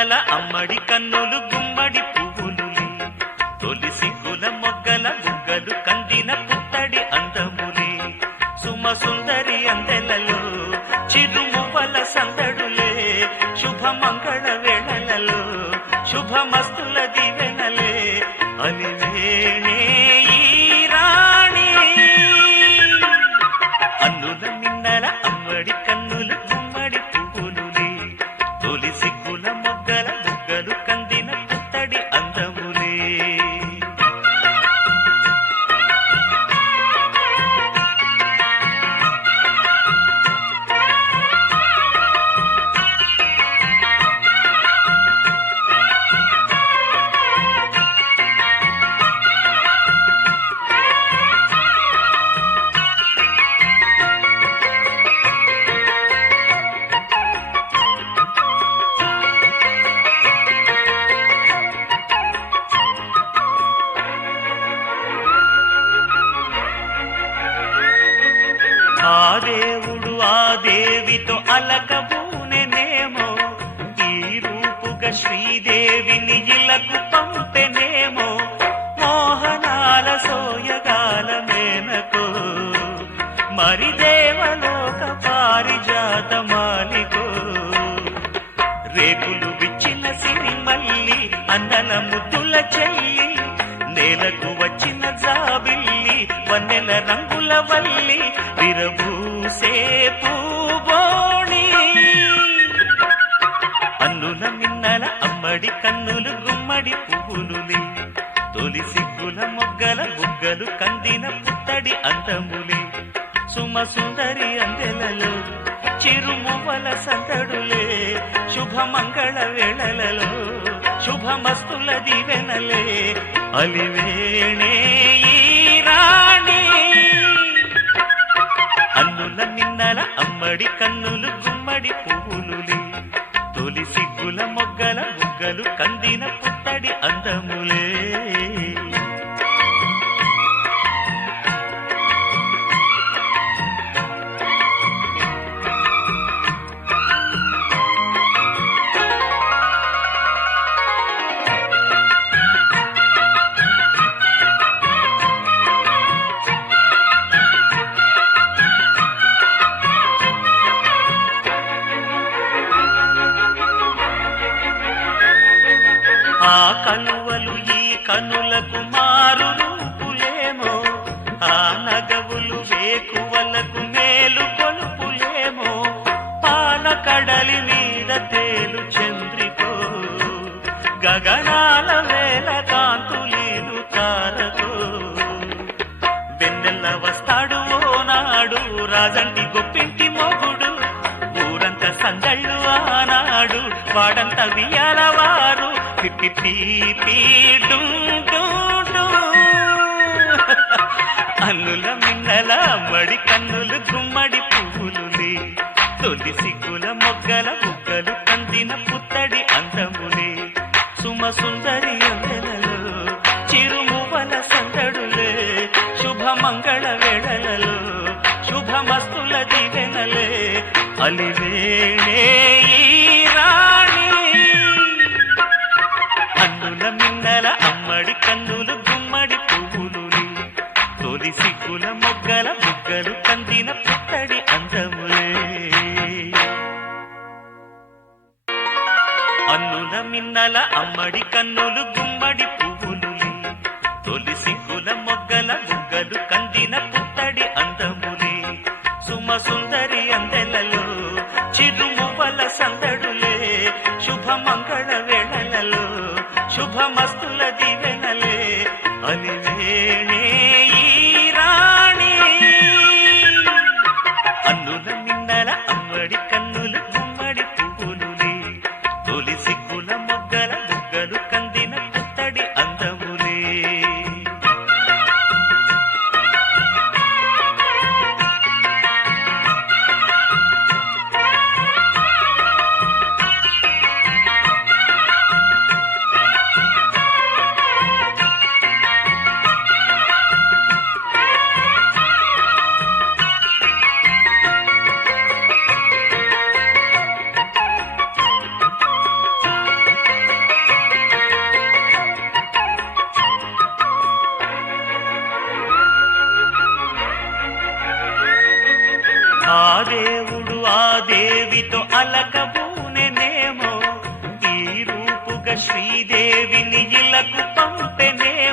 మిన్నల అమ్మడి కన్నులు గుమ్మడి పువ్వులులే తొలి సిగ్గుల మొగ్గల బుగ్గలు కందిన పుత్తడి అందములే సుమ సుందరి అందెలలో చిరుమువ్వల సందడులే శుభ మంగళ వేళలలో శుభమస్తుల దివెనలే అలివేణే ఈ రాణి అన్నుల మిన్నల అమ్మడి కన్నులు గుమ్మడి పువ్వులులే తొలి సిగ్గుల మొగ్గల బుగ్గలు కందిన పుత్తడి అందములే ఆ దేవుడు ఆ దేవితో అలకబూనెనేమో ఈ రూపుగా శ్రీదేవిని ఇలకు పంపెనేమో మోహనాల సోయగాల మేనకో మరి దేవలోక పారిజాత మాలికో రేకులు విచ్చిన సిరిమల్లి అందల ముద్దుల చెల్లి నేలకు వచ్చిన జాబిల్లి వన్నెల రంగుల వల్లి విరబూసే పూబోణి అన్నుల మిన్నల అమ్మడి కన్నులు గుమ్మడి పువ్వులులే తొలి సిగ్గుల మొగ్గల బుగ్గలు కందిన పుత్తడి అందములే సుమ సుందరి అందెలలో చిరుమువ్వల సందడులే శుభమంగళ వేళలలో శుభమస్తుల దివెనలే అలివేణే ఈ రాణి అన్నుల మిన్నల అమ్మడి కన్నులు గుమ్మడి పువ్వులులే తొలి సిగ్గుల మొగ్గల బుగ్గలు కందిన పుత్తడి అందములే ఆ కలువలు ఈ కనులకు మారు రూపులేమో ఆ నగవులు వేకువలకు మేలు కొలుపులేమో పాల కడలి మీద తేలు చంద్రికో గగనాల వేల కాంతులీలు తారకో వెన్నెల్ల వస్తాడు ఓనాడు రాజంటి గొప్పింటి మొగుడు ఊరంతా సందళ్ళు ఆనాడు వాడంతా వియ్యాలవారు అన్నుల మిన్నల అమ్మడి కన్నులు గుమ్మడి పువ్వులులే తొలి సిగ్గుల మొగ్గల బుగ్గలు కందిన పుత్తడి అందములే సుమ సుందరి అందెలలో చిరుమువ్వల సందడులే శుభమంగళ వేళలలో శుభమస్తుల దివెనలే అలివేణే ఈ రాణి అన్నుల మిన్నల అమ్మడి కన్నులు గుమ్మడి పువ్వులులే తొలి సిగ్గుల మొగ్గల బుగ్గలు కందిన పుత్తడి అందములే అన్నుల మిన్నల అమ్మడి కన్నులు గుమ్మడి పువ్వులులే తొలి సిగ్గుల మొగ్గల బుగ్గలు కందిన పుత్తడి అందములే సుమ సుందరి అందెలలో చిరుమువ్వల సందడులే శుభమంగళ వేళలలో శుభమస్తుల దివెనలే అలివేణే ఈ రాణి అన్నుల మిన్నల అమ్మడి కన్నులు గుమ్మడి పువ్వులులే తొలి సిగ్గుల మొగ్గల బుగ్గలు కందిన పుత్తడి అందములే ఆ దేవుడు ఆ దేవితో అలకబూనెనేమో, ఈ రూపుగా శ్రీదేవిని ఇలకు పంపెనేమో.